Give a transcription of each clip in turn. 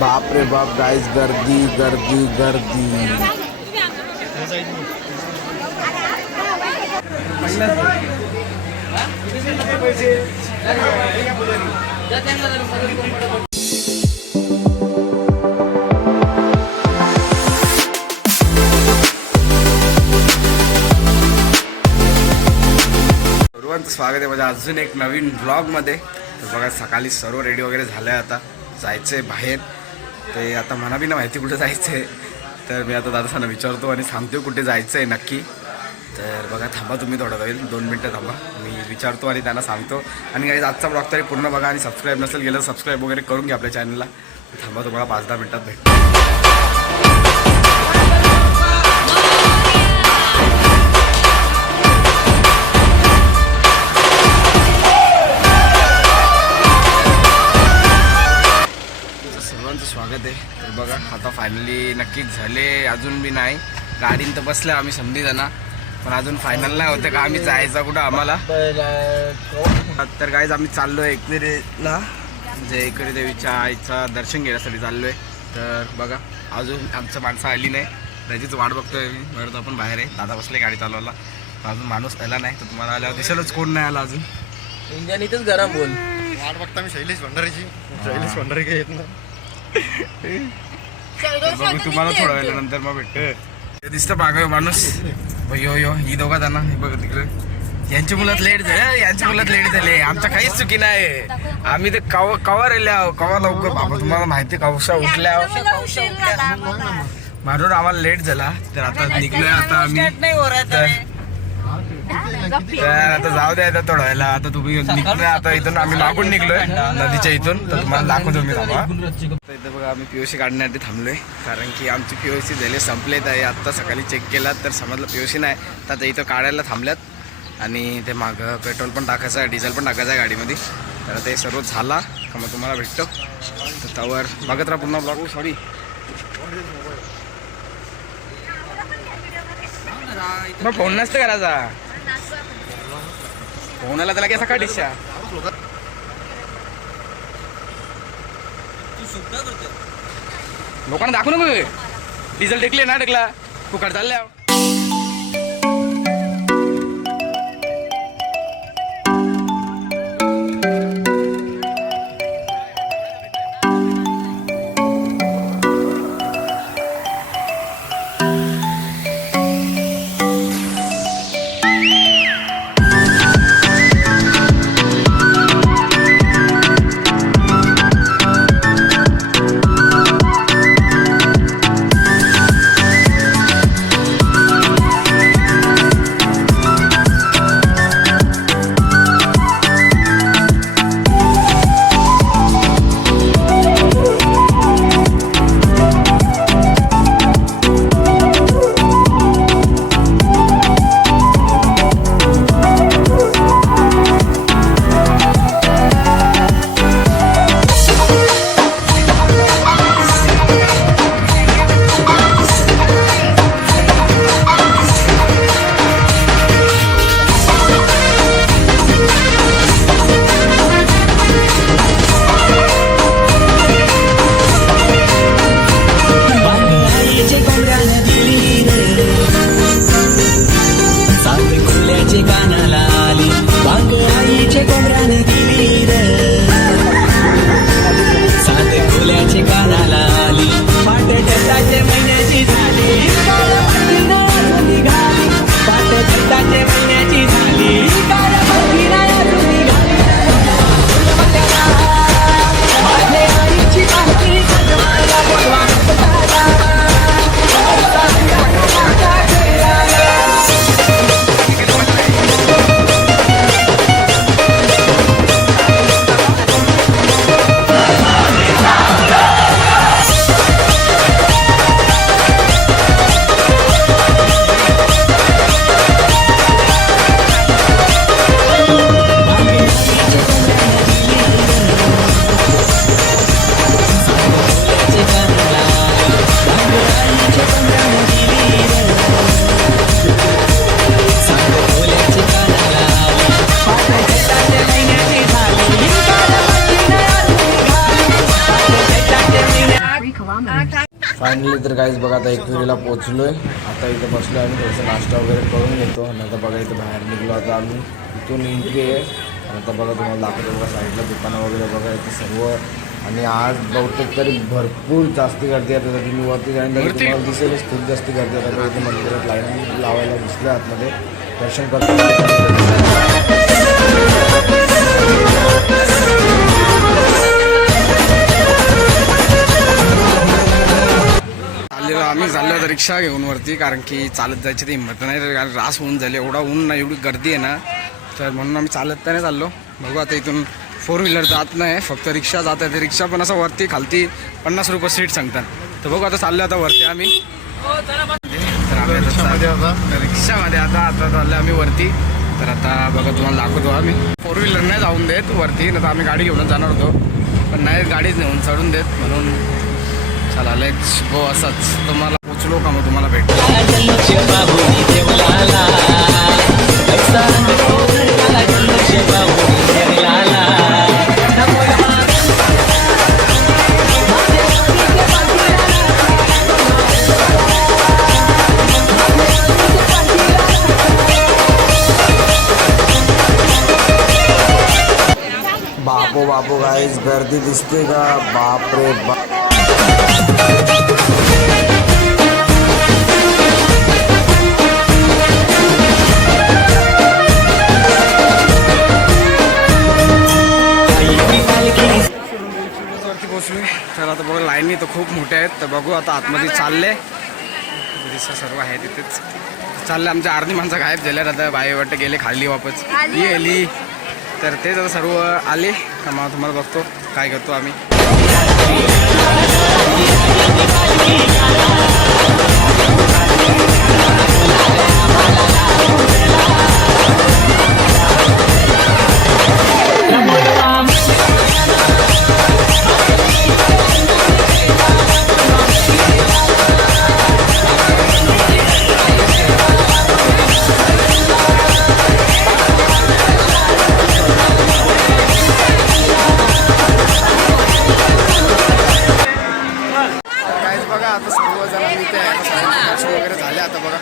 बाप रे बाप गाईज गर्दी गर्दी गर्दी. सर्वांचं स्वागत आहे. माझ्या अजून एक नवीन ब्लॉगमध्ये तर बघा सकाळी सर्व रेडी वगैरे झालं आहे आता. जायचं आहे बाहेर. ते आता मला बी ना माहिती कुठे जायचं आहे तर मी आता दादासांना विचारतो आणि सांगतो कुठे जायचं आहे नक्की. तर बघा थांबा तुम्ही थोडा वेळ दोन मिनटं थांबा. मी विचारतो आणि त्यांना सांगतो. आणि काही आजचा ब्लॉग तरी पूर्ण बघा आणि सबस्क्राईब नसेल गेलं सबस्क्राईब वगैरे करून घ्या आपल्या चॅनलला थांबा तुम्हाला पाच दहा मिनटात भेट नक्कीच झाले अजून बी नाही. गाडीन तर बसले आम्ही समधी जण. पण अजून फायनल नाही होतं का? आम्ही जायचं कुठं आम्हाला? तर गाईज आम्ही चाललोय एकविरेला. म्हणजे एकविरी देवीच्या आईचा दर्शन घेण्यासाठी चाललोय. तर बघा अजून आमचं माणसं आली नाही. त्याचीच वाट बघतोय मी. बरं आपण बाहेर आहे. दादा बसले गाडी चालवायला. अजून माणूस आला नाही. तर तुम्हाला आल्यावर दिसेलच कोण नाही आला अजून. इंजन इथंच गरम बोल. वाट बघता मी शैलेश भंडारीची. शैलेश भंडारी काय येत ना बघू तुम्हाला थोड्या वेळानंतर मग भेटत दिसतं मागं माणूस. बघ, यो यो ही दोघा जाणार हे बघ तिकडे. यांची मुलात लेट झाले. यांच्या मुलात लेट झाले. आमच्या काहीच चुकी नाही. आम्ही ते कवा कवा रेले आहो कवा लवकर? बाबा तुम्हाला माहिती कवशा उठल्या. म्हणून आम्हाला लेट झाला. तर आता निघलोय आता आम्ही. तर आता जाऊ द्या आता थोडा आता तुम्ही निघलोय आता इथून आम्ही मागून निघलोय नदीच्या इथून. तर तुम्हाला दाखवतो मी थांबा. इथं बघा आम्ही पीओसी काढण्यासाठी थांबलोय. कारण की आमची पीओसी झाले संपलेत आहे. आत्ता सकाळी चेक केला तर समजलं पीओसी नाही. तर आता इथं काढायला थांबल्यात. आणि ते मागं पेट्रोल पण टाकायचं आहे डिझेल पण टाकायचं आहे गाडीमध्ये. तर ते सर्व झाला. का मग तुम्हाला भेटतो. तर त्यावर बघत राहा पुन्हा ब्लॉग सॉरी मग फोन नसतं करायचा. कोणाला त्याला कसा काढीशा लोकांना दाखवू नको. डिझेल टेकले ना टेकला. फुकट चालल्या. फायनली तर काहीच बघा आता एकविरीला पोहोचलोय. आता इथं बसलो आम्ही थोडंसं नाश्ता वगैरे करून घेतो. आणि आता बघा इथं बाहेर निघलो आता आम्ही. इथून एंट्री आहे. आता बघा तुम्हाला दाखवतो बघा साईडला दुकानं वगैरे बघा इथे सर्व. आणि आज बहुतेक तरी भरपूर जास्ती गर्दी आहे. आता तुम्ही वरती जाईन तर तुम्हाला दिसेलच खूप जास्ती गर्दी आहे. आता इथे मंदिरात लाईन लावायला दिसले आतमध्ये. दर्शन करतो. चाललो होतो रिक्षा घेऊन वरती कारण की चालत जायची ती हिंमत नाही रास होऊन झाली एवढा ऊन ना एवढी गर्दी आहे ना. तर म्हणून आम्ही चालत तर नाही चाललो. बघू आता इथून फोर व्हीलर जात नाही फक्त रिक्षा जात आहे. ते रिक्षा पण असं वरती खालती पन्नास रुपये सीट सांगतात. तर बघू आता चाललो आता वरती आम्ही. आता रिक्षामध्ये आता? आता आता चाललो आम्ही वरती. तर आता बघा तुम्हाला दाखवतो आम्ही. फोर व्हीलर नाही जाऊन देत वरती नाही तर आम्ही गाडी घेऊन जाणार होतो. पण नाही गाडीच नेऊन चढून देत. म्हणून चला लेट्स गो असंच. तुम्हाला पोचलो का मग तुम्हाला भेटतो बापो बापो गाईज गर्दी दिसते का? बाप रे बाप. पोहोचलोय तर आता बघा लाईनी तर खूप मोठ्या आहेत. तर बघू आता आतमध्ये चालले. दिसतं सर्व आहे तिथेच. चालले आमच्या अर्धी माणसं गायब झाल्या आता बाई वाटतं गेले खाल्ली वापस. गेली तर तेच आता सर्व आले. का मग तुम्हाला बघतो काय करतो आम्ही. सर्व बघा आता सर्वजण इथे आहे. वगैरे झाले आता बघा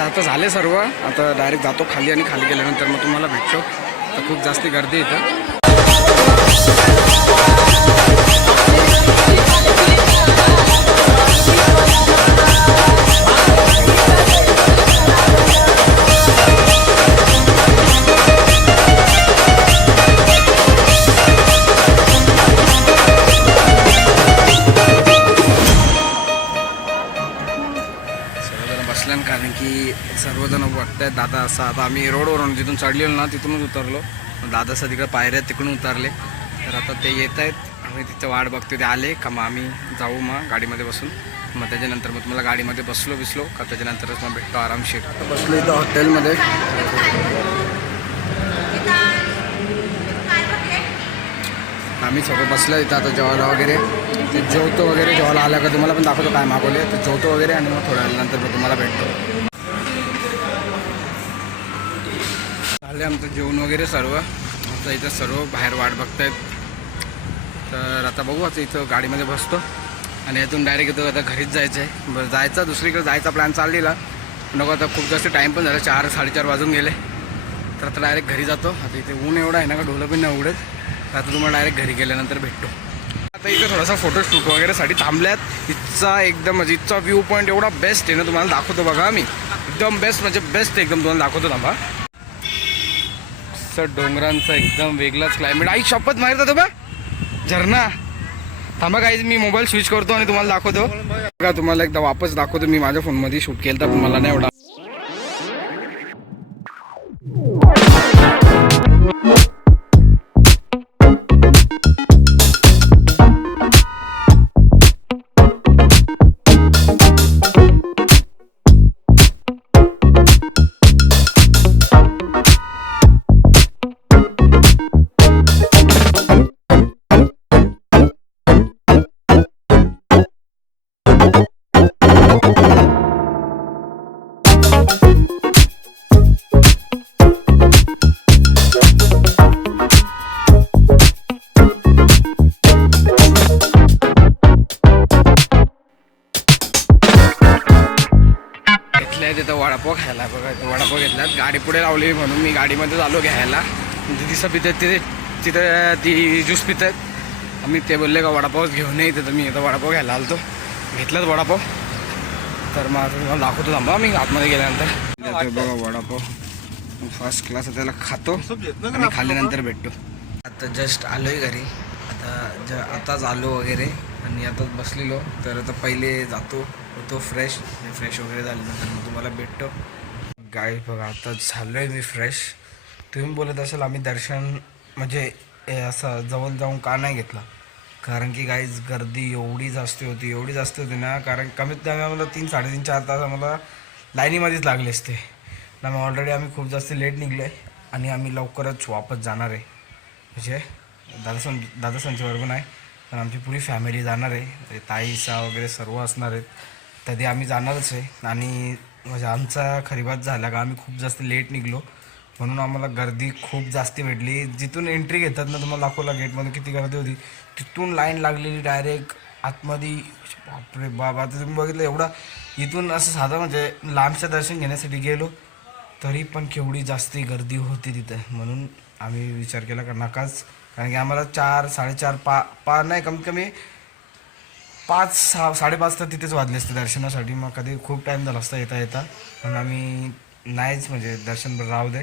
आता झाले सर्व आता डायरेक्ट जातो खाली आणि खाली गेल्यानंतर मग तुम्हाला भेटतो तर खूप जास्ती गर्दी आहे इथं असं. आता आम्ही रोडवरून जिथून चढलेलो ना तिथूनच उतरलो. दादासा दादा तिकडे पायऱ्या तिकडून उतरले. तर आता ते येत आहेत. आम्ही तिथं वाट बघतो ते आले. का मग आम्ही जाऊ मग गाडीमध्ये बसून. मग त्याच्यानंतर मग तुम्हाला गाडीमध्ये बसलो बिसलो. का त्याच्यानंतरच मग भेटतो आरामशीर. बसलो इथं हॉटेलमध्ये. आम्ही सगळं बसलो इथं आता जेवायला वगैरे. ते जेवतो वगैरे जेवायला आलं का तुम्हाला पण दाखवतो काय मागवले. तर जेवतो वगैरे आणि मग थोड्या वेळानंतर मग तुम्हाला भेटतो. झाले आमचं जेवण वगैरे सर्व. आता इथं सर्व बाहेर वाट बघतायत. तर आता बघू आता इथं गाडीमध्ये बसतो. आणि यातून डायरेक्ट येतो आता घरीच जायचं आहे बरं जायचा दुसरीकडे जायचा प्लॅन चाललेला. नको आता खूप जास्त टाईम पण झाला चार साडेचार वाजून गेले. तर आता डायरेक्ट घरी जातो. आता इथे ऊन एवढं आहे ना का ढोलं पण नाही उडत तर आता तुम्हाला डायरेक्ट घरी गेल्यानंतर भेटतो. आता इथे थोडासा फोटोशूट वगैरेसाठी थांबल्यात. इथचा एकदम म्हणजे इथचा व्ह्यू पॉईंट एवढा बेस्ट आहे ना तुम्हाला दाखवतो बघा मी एकदम बेस्ट म्हणजे बेस्ट एकदम तुम्हाला दाखवतो थांबा. असं डोंगरांचं एकदम वेगळाच क्लायमेट आई शपथ माहीत होतो बा झरणा थांबा काही मी मोबाईल स्विच करतो आणि तुम्हाला दाखवतो. बघा तुम्हाला एकदा वापस दाखवतो. मी माझ्या फोनमध्ये शूट केलं तर मला नाही एवढा वडापाव खायला बघा वडापाव घेतलात गाडी पुढे लावली म्हणून मी गाडीमध्ये आलो घ्यायला. दिसं पितात तिथे तिथं ती ज्यूस पितात. आम्ही ते बोलले का वडापावच घेऊन ये तिथं मी इथं वडापाव घ्यायला आलतो. घेतलाच वडापाव? तर मग आता तुम्हाला दाखवतो थांबा. मी आतमध्ये गेल्यानंतर. बघा वडापाव. फर्स्ट क्लास त्याला खातो आणि खाल्ल्यानंतर भेटतो. आता जस्ट आलोय घरी. आता ज आताच आलो वगैरे. आणि आताच बसलेलो. तर आता पहिले जातो. होतो फ्रेश फ्रेश वगैरे झाल्यानंतर मग तुम्हाला भेटतो. गाय बघा आता झालो आहे मी फ्रेश तुम्ही बोलत असाल आम्ही दर्शन म्हणजे हे असं जवळ जाऊन का नाही घेतला? कारण की गाईज गर्दी एवढी जास्त होती एवढी जास्त होती ना कारण कमीत कमी आम्हाला तीन साडेतीन चार तास आम्हाला लाईनीमध्येच लागले असते. ना मग ऑलरेडी आम्ही खूप जास्त लेट निघलो आहे आणि आम्ही लवकरच वापस जाणार आहे. म्हणजे दादा सं दादा संचवर पण आहे पण आमची पुरी फॅमिली जाणार आहे. म्हणजे ताईसा वगैरे सर्व असणार आहेत. तरी आम्ही जाणारच आहे. आणि म्हणजे आमचा खरीबात झाला का आम्ही खूप जास्त लेट निघलो. म्हणून आम्हाला गर्दी खूप जास्ती भेटली. जिथून एंट्री घेतात ना तुम्हाला दाखवला गेटमध्ये किती गर्दी होती. तिथून लाईन लागलेली डायरेक्ट आतमध्ये. बापरे बाबा आता तुम्ही बघितलं एवढा इथून असं साधं म्हणजे लांबचं दर्शन घेण्यासाठी गेलो तरी पण केवढी जास्ती गर्दी होती तिथं. म्हणून आम्ही विचार केला का नकाच. कारण की आम्हाला चार साडेचार पा पा नाही कमीत कमी पाच सहा साडेपाच तर तिथेच वाजले असते दर्शनासाठी. मग कधी खूप टाईम झाला असता येता येता. पण आम्ही नाहीच म्हणजे दर्शन बरं राहू दे.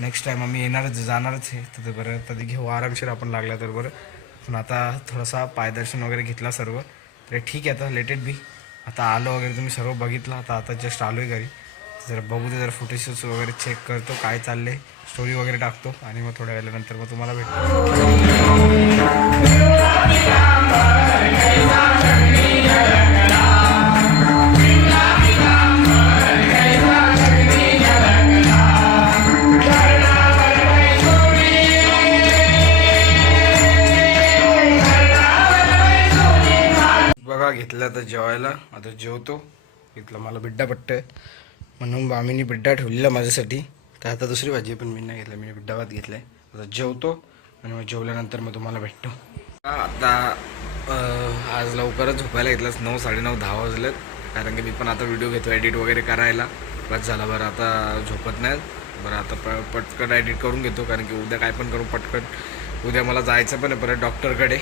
नेक्स्ट टाईम आम्ही येणारच जाणारच आहे. तर बरं तरी घेऊ. आरामशीर आपण लागला तर बरं. पण आता थोडासा पायदर्शन वगैरे घेतला सर्व. तर ठीक आहे आता लेटेड बी आता आलो वगैरे तुम्ही सर्व बघितलं. आता आता जस्ट आलो आहे घरी. जर बघू दे जर फोटोशूट्स वगैरे चेक करतो काय चालले स्टोरी वगैरे टाकतो. आणि मग थोड्या वेळेनंतर मग तुम्हाला भेटतो. जेवायला आता जेवतो. घेतलं मला बिड्डा पट्ट म्हणून मामीने बिड्डा ठेवलेला माझ्यासाठी. तर आता दुसरी भाजी पण मी नाही घेतलं मी बिड्डा भात आहे आता जेवतो आणि मग जेवल्यानंतर मग तुम्हाला भेटतो. आता आज लवकरच झोपायला घेतलंच नऊ साडेनऊ दहा वाजलेत. कारण की मी पण आता व्हिडिओ घेतो एडिट वगैरे करायला. बस झाला बरं आता झोपत नाही. बरं आता प पटकन एडिट करून घेतो. कारण की उद्या काय पण करू पटकन. उद्या मला जायचं पण आहे परत डॉक्टरकडे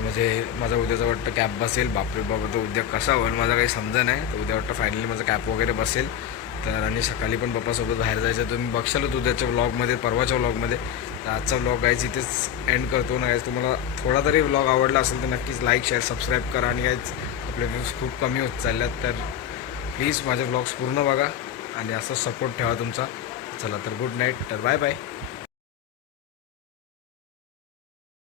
म्हणजे माझा उद्याचा वाटतं कॅप बसेल. बापरे बाबा तो उद्या कसा होईल माझा काही समजा नाही. तर उद्या वाटतं फायनली माझा कॅप वगैरे बसेल. तर आणि सकाळी पण पप्पासोबत बाहेर जायचं तुम्ही बघशालच उद्याच्या व्लॉगमध्ये परवाच्या व्लॉगमध्ये तर आजचा व्लॉग गायज इथेच एंड करतो ना गायज तुम्हाला थोडा तरी व्लॉग आवडला असेल तर नक्कीच लाईक शेअर सबस्क्राईब करा. आणि गायज आपले व्ह्यूज खूप कमी होत चालल्यात. तर प्लीज माझे व्लॉग्स पूर्ण बघा. आणि असं सपोर्ट ठेवा तुमचा. चला तर गुड नाईट तर बाय बाय